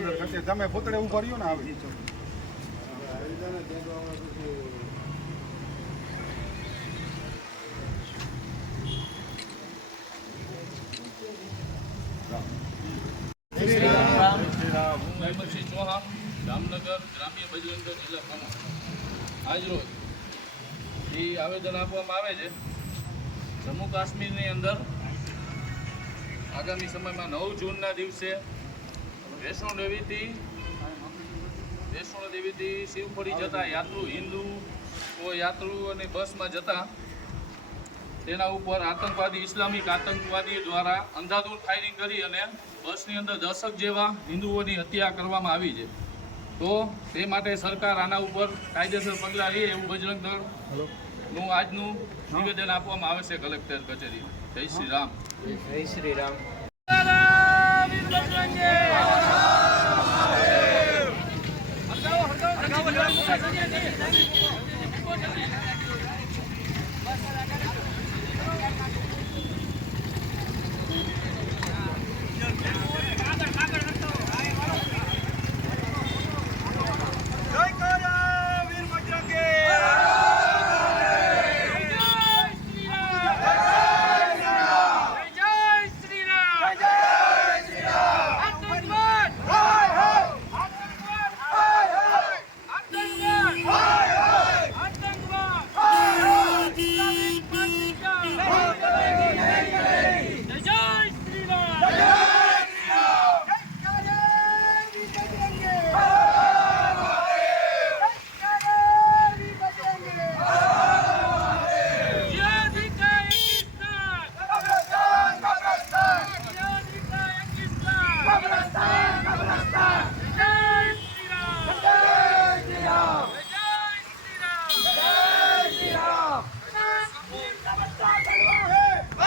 ભાઈ પોતડે ઊભા રહ્યો ને આવી જામનગર ગ્રામ્ય બજરંગ જિલ્લા પ્રમુખ એ આવેદન આપવામાં આવે છે જમ્મુ કાશ્મીરની અંદર આગામી સમયમાં નવ જૂનના દિવસે વૈષ્ણો દેવીથી વૈષ્ણવ દેવીથી શિવખોડી જતા યાત્રુ હિન્દુ યાત્રુ અને બસમાં જતા તેના ઉપર આતંકવાદી ઇસ્લામિક આતંકવાદી દ્વારા અંધાધૂંધ ફાયરિંગ કરી અને બસની અંદર દશક જેવા હિન્દુઓની હત્યા કરવામાં આવી છે. તો તે માટે સરકાર આના ઉપર કાયદેસર પગલાં લે એવું બજરંગ દળનું આજનું નિવેદન આપવામાં આવે છે કલેક્ટર કચેરી. જય શ્રી રામ. જય શ્રી રામ. Hey!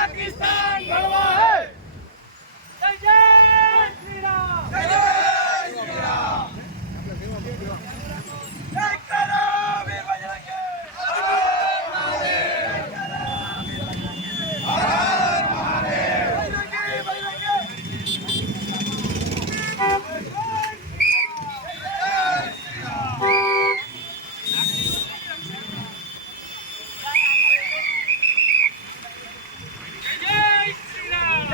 पाकिस्तान